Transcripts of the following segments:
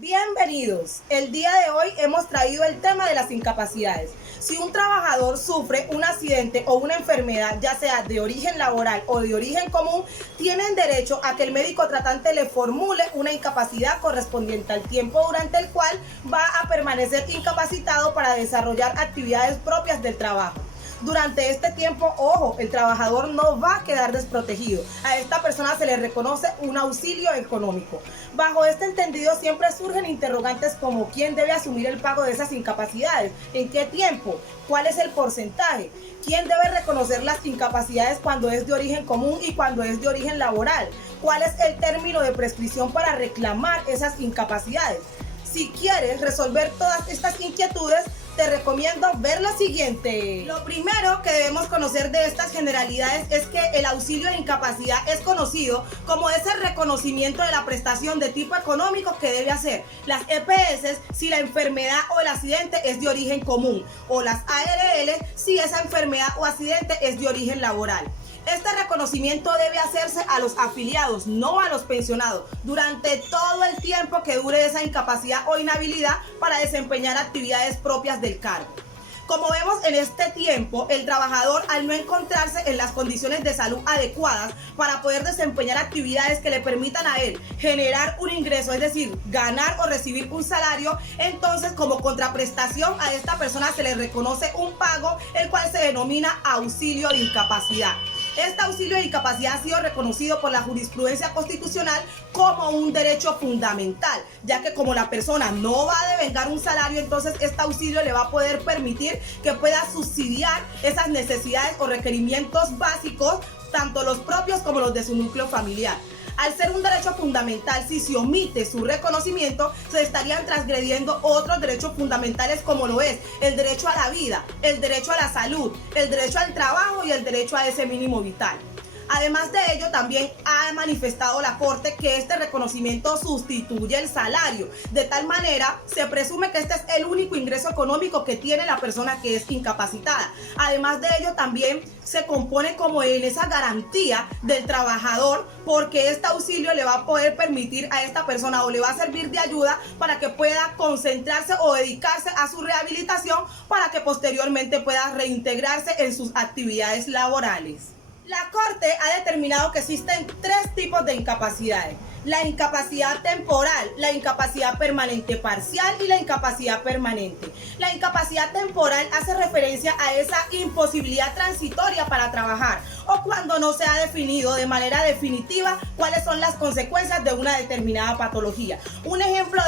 Bienvenidos. El día de hoy hemos traído el tema de las incapacidades. Si un trabajador sufre un accidente o una enfermedad, ya sea de origen laboral o de origen común, tienen derecho a que el médico tratante le formule una incapacidad correspondiente al tiempo durante el cual va a permanecer incapacitado para desarrollar actividades propias del trabajo. Durante este tiempo, ojo, el trabajador no va a quedar desprotegido. A esta persona se le reconoce un auxilio económico. Bajo este entendido siempre surgen interrogantes como quién debe asumir el pago de esas incapacidades, en qué tiempo, cuál es el porcentaje, quién debe reconocer las incapacidades cuando es de origen común y cuando es de origen laboral, cuál es el término de prescripción para reclamar esas incapacidades. Si quieres resolver todas estas inquietudes, te recomiendo ver lo siguiente. Lo primero que debemos conocer de estas generalidades es que el auxilio de incapacidad es conocido como ese reconocimiento de la prestación de tipo económico que debe hacer las EPS si la enfermedad o el accidente es de origen común, o las ARL si esa enfermedad o accidente es de origen laboral. Este reconocimiento debe hacerse a los afiliados, no a los pensionados, durante todo el tiempo que dure esa incapacidad o inhabilidad para desempeñar actividades propias del cargo. Como vemos en este tiempo, el trabajador, al no encontrarse en las condiciones de salud adecuadas para poder desempeñar actividades que le permitan a él generar un ingreso, es decir, ganar o recibir un salario, entonces como contraprestación a esta persona se le reconoce un pago, el cual se denomina auxilio de incapacidad. Este auxilio de incapacidad ha sido reconocido por la jurisprudencia constitucional como un derecho fundamental, ya que como la persona no va a devengar un salario, entonces este auxilio le va a poder permitir que pueda subsidiar esas necesidades o requerimientos básicos, tanto los propios como los de su núcleo familiar. Al ser un derecho fundamental, si se omite su reconocimiento, se estarían transgrediendo otros derechos fundamentales como lo es el derecho a la vida, el derecho a la salud, el derecho al trabajo y el derecho a ese mínimo vital. Además de ello, también ha manifestado la Corte que este reconocimiento sustituye el salario. De tal manera, se presume que este es el único ingreso económico que tiene la persona que es incapacitada. Además de ello, también se compone como en esa garantía del trabajador, porque este auxilio le va a poder permitir a esta persona o le va a servir de ayuda para que pueda concentrarse o dedicarse a su rehabilitación para que posteriormente pueda reintegrarse en sus actividades laborales. La Corte ha determinado que existen tres tipos de incapacidades: la incapacidad temporal, la incapacidad permanente parcial y la incapacidad permanente. La incapacidad temporal hace referencia a esa imposibilidad transitoria para trabajar, o cuando no se ha definido de manera definitiva cuáles son las consecuencias de una determinada patología. Un ejemplo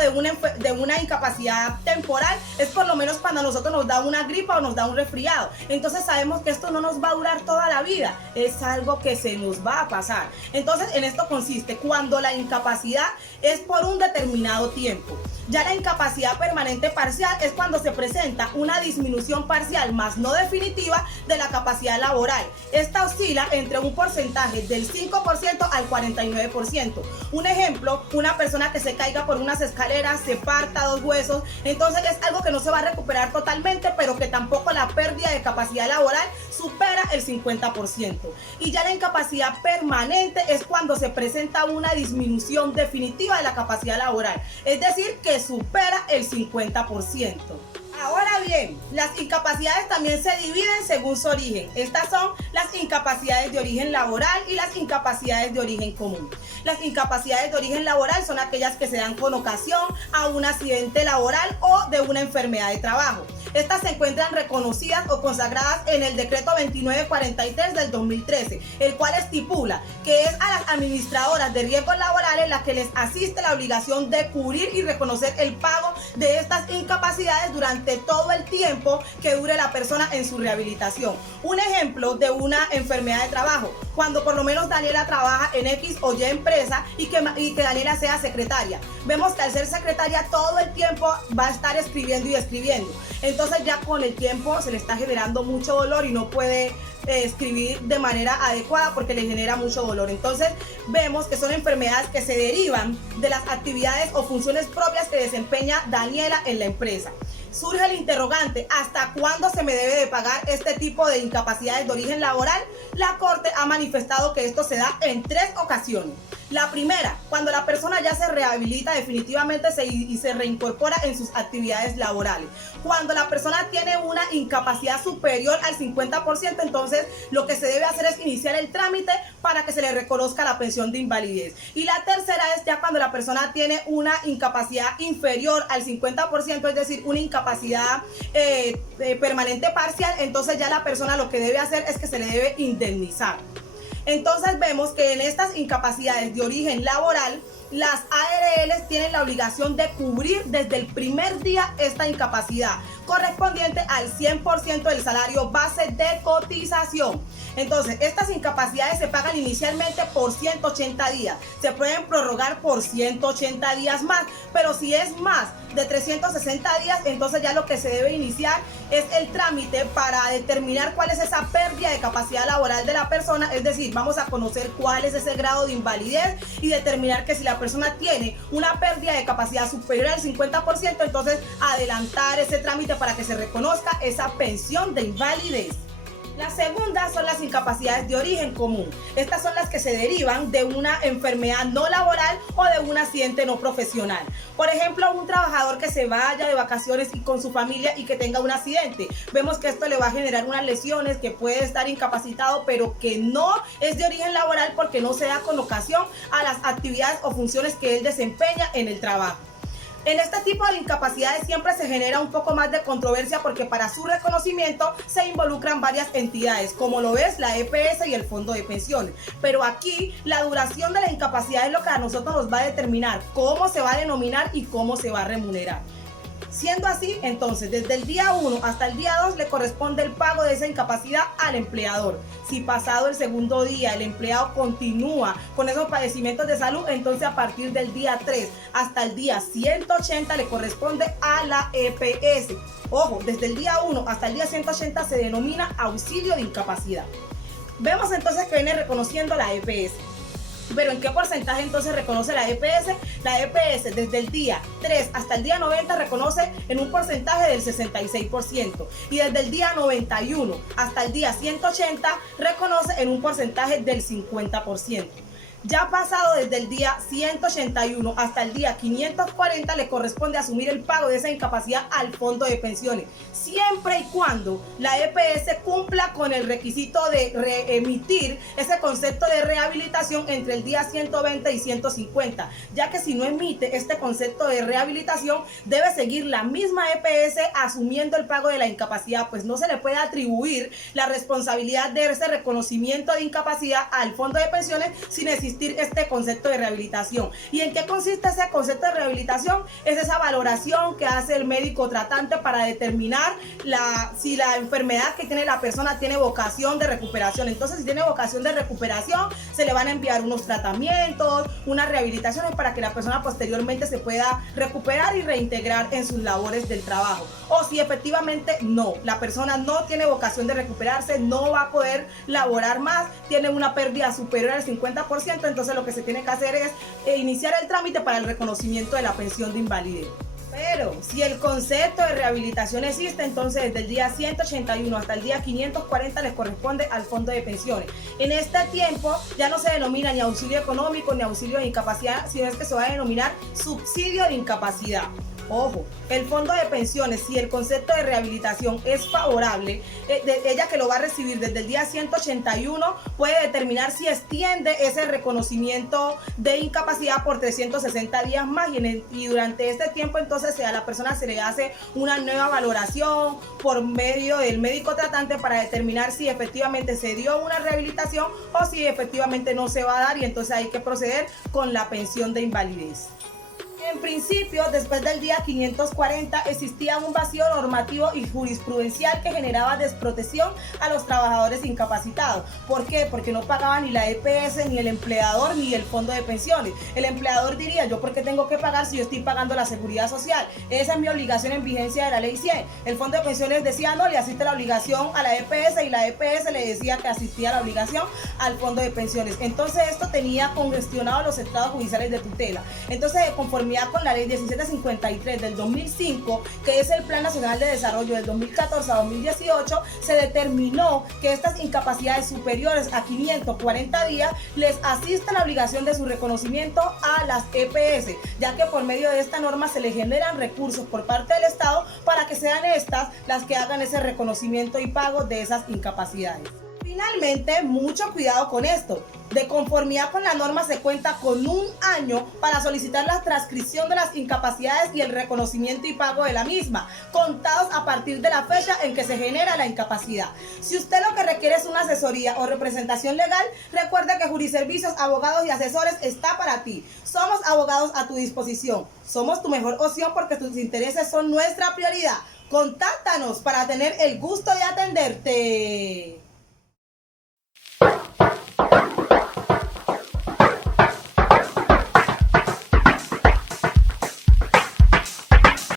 de una incapacidad temporal es por lo menos cuando a nosotros nos da una gripa o nos da un resfriado. Entonces sabemos que esto no nos va a durar toda la vida, es algo que se nos va a pasar. Entonces en esto consiste cuando la incapacidad es por un determinado tiempo. Ya la incapacidad permanente parcial es cuando se presenta una disminución parcial más no definitiva de la capacidad laboral. Esta oscila entre un porcentaje del 5% al 49%. Un ejemplo, una persona que se caiga por unas escaleras, se parta dos huesos, entonces es algo que no se va a recuperar totalmente, pero que tampoco la pérdida de capacidad laboral supera el 50%. Y ya la incapacidad permanente es cuando se presenta una disminución definitiva de la capacidad laboral, es decir, que supera el 50%. Ahora bien, las incapacidades también se dividen según su origen. Estas son las incapacidades de origen laboral y las incapacidades de origen común. Las incapacidades de origen laboral son aquellas que se dan con ocasión a un accidente laboral o de una enfermedad de trabajo. Estas se encuentran reconocidas o consagradas en el decreto 2943 del 2013, el cual estipula que es a las administradoras de riesgos laborales las que les asiste la obligación de cubrir y reconocer el pago de estas incapacidades durante todo el tiempo que dure la persona en su rehabilitación. Un ejemplo de una enfermedad de trabajo, cuando por lo menos Daniela trabaja en X o Y empresa y que Daniela sea secretaria. Vemos que al ser secretaria todo el tiempo va a estar escribiendo y escribiendo. Entonces ya con el tiempo se le está generando mucho dolor y no puede escribir de manera adecuada porque le genera mucho dolor. Entonces vemos que son enfermedades que se derivan de las actividades o funciones propias que desempeña Daniela en la empresa. Surge el interrogante: ¿hasta cuándo se me debe de pagar este tipo de incapacidades de origen laboral? La Corte ha manifestado que esto se da en tres ocasiones. La primera, cuando la persona ya se rehabilita definitivamente y se reincorpora en sus actividades laborales. Cuando la persona tiene una incapacidad superior al 50%, entonces lo que se debe hacer es iniciar el trámite para que se le reconozca la pensión de invalidez. Y la tercera es ya cuando la persona tiene una incapacidad inferior al 50%, es decir, una incapacidad permanente parcial, entonces ya la persona lo que debe hacer es que se le debe indemnizar. Entonces vemos que en estas incapacidades de origen laboral, las ARL tienen la obligación de cubrir desde el primer día esta incapacidad, correspondiente al 100% del salario base de cotización. Entonces, estas incapacidades se pagan inicialmente por 180 días. Se pueden prorrogar por 180 días más, pero si es más de 360 días, entonces ya lo que se debe iniciar es el trámite para determinar cuál es esa pérdida de capacidad laboral de la persona, es decir, vamos a conocer cuál es ese grado de invalidez y determinar que si la persona tiene una pérdida de capacidad superior al 50%, entonces adelantar ese trámite para que se reconozca esa pensión de invalidez. La segunda son las incapacidades de origen común. Estas son las que se derivan de una enfermedad no laboral o de un accidente no profesional. Por ejemplo, un trabajador que se vaya de vacaciones y con su familia y que tenga un accidente. Vemos que esto le va a generar unas lesiones, que puede estar incapacitado, pero que no es de origen laboral porque no se da con ocasión a las actividades o funciones que él desempeña en el trabajo. En este tipo de incapacidades siempre se genera un poco más de controversia porque para su reconocimiento se involucran varias entidades, como lo es la EPS y el Fondo de Pensiones. Pero aquí la duración de la incapacidad es lo que a nosotros nos va a determinar cómo se va a denominar y cómo se va a remunerar. Siendo así, entonces, desde el día 1 hasta el día 2 le corresponde el pago de esa incapacidad al empleador. Si pasado el segundo día el empleado continúa con esos padecimientos de salud, entonces a partir del día 3 hasta el día 180 le corresponde a la EPS. Ojo, desde el día 1 hasta el día 180 se denomina auxilio de incapacidad. Vemos entonces que viene reconociendo la EPS. Pero ¿en qué porcentaje entonces reconoce la EPS? La EPS desde el día 3 hasta el día 90 reconoce en un porcentaje del 66%. Y desde el día 91 hasta el día 180 reconoce en un porcentaje del 50%. Ya pasado desde el día 181 hasta el día 540 le corresponde asumir el pago de esa incapacidad al Fondo de Pensiones, siempre y cuando la EPS cumpla con el requisito de reemitir ese concepto de rehabilitación entre el día 120 y 150, ya que si no emite este concepto de rehabilitación debe seguir la misma EPS asumiendo el pago de la incapacidad, pues no se le puede atribuir la responsabilidad de ese reconocimiento de incapacidad al Fondo de Pensiones sin existir este concepto de rehabilitación. ¿Y en qué consiste ese concepto de rehabilitación? Es esa valoración que hace el médico tratante para determinar si la enfermedad que tiene la persona tiene vocación de recuperación. Entonces, si tiene vocación de recuperación, se le van a enviar unos tratamientos, unas rehabilitaciones para que la persona posteriormente se pueda recuperar y reintegrar en sus labores del trabajo. O si efectivamente no, la persona no tiene vocación de recuperarse, no va a poder laborar más, tiene una pérdida superior al 50%, entonces lo que se tiene que hacer es iniciar el trámite para el reconocimiento de la pensión de invalidez. Pero si el concepto de rehabilitación existe, entonces desde el día 181 hasta el día 540 les corresponde al Fondo de Pensiones. En este tiempo ya no se denomina ni auxilio económico ni auxilio de incapacidad, sino es que se va a denominar subsidio de incapacidad. Ojo, el Fondo de Pensiones, si el concepto de rehabilitación es favorable, ella que lo va a recibir desde el día 181 puede determinar si extiende ese reconocimiento de incapacidad por 360 días más y durante este tiempo entonces a la persona se le hace una nueva valoración por medio del médico tratante para determinar si efectivamente se dio una rehabilitación o si efectivamente no se va a dar y entonces hay que proceder con la pensión de invalidez. En principio, después del día 540 existía un vacío normativo y jurisprudencial que generaba desprotección a los trabajadores incapacitados. ¿Por qué? Porque no pagaba ni la EPS, ni el empleador, ni el Fondo de Pensiones. El empleador diría, ¿yo por qué tengo que pagar si yo estoy pagando la seguridad social? Esa es mi obligación en vigencia de la ley 100. El Fondo de Pensiones decía, no, le asiste la obligación a la EPS y la EPS le decía que asistía la obligación al Fondo de Pensiones. Entonces esto tenía congestionado los estrados judiciales de tutela. Entonces, conforme conformidad con la ley 1753 del 2005, que es el Plan Nacional de Desarrollo del 2014 a 2018, se determinó que estas incapacidades superiores a 540 días les asiste la obligación de su reconocimiento a las EPS, ya que por medio de esta norma se le generan recursos por parte del Estado para que sean estas las que hagan ese reconocimiento y pago de esas incapacidades. Finalmente, mucho cuidado con esto. De conformidad con la norma se cuenta con 1 año para solicitar la transcripción de las incapacidades y el reconocimiento y pago de la misma, contados a partir de la fecha en que se genera la incapacidad. Si usted lo que requiere es una asesoría o representación legal, recuerde que Juriservicios, Abogados y Asesores está para ti. Somos abogados a tu disposición. Somos tu mejor opción porque tus intereses son nuestra prioridad. Contáctanos para tener el gusto de atenderte.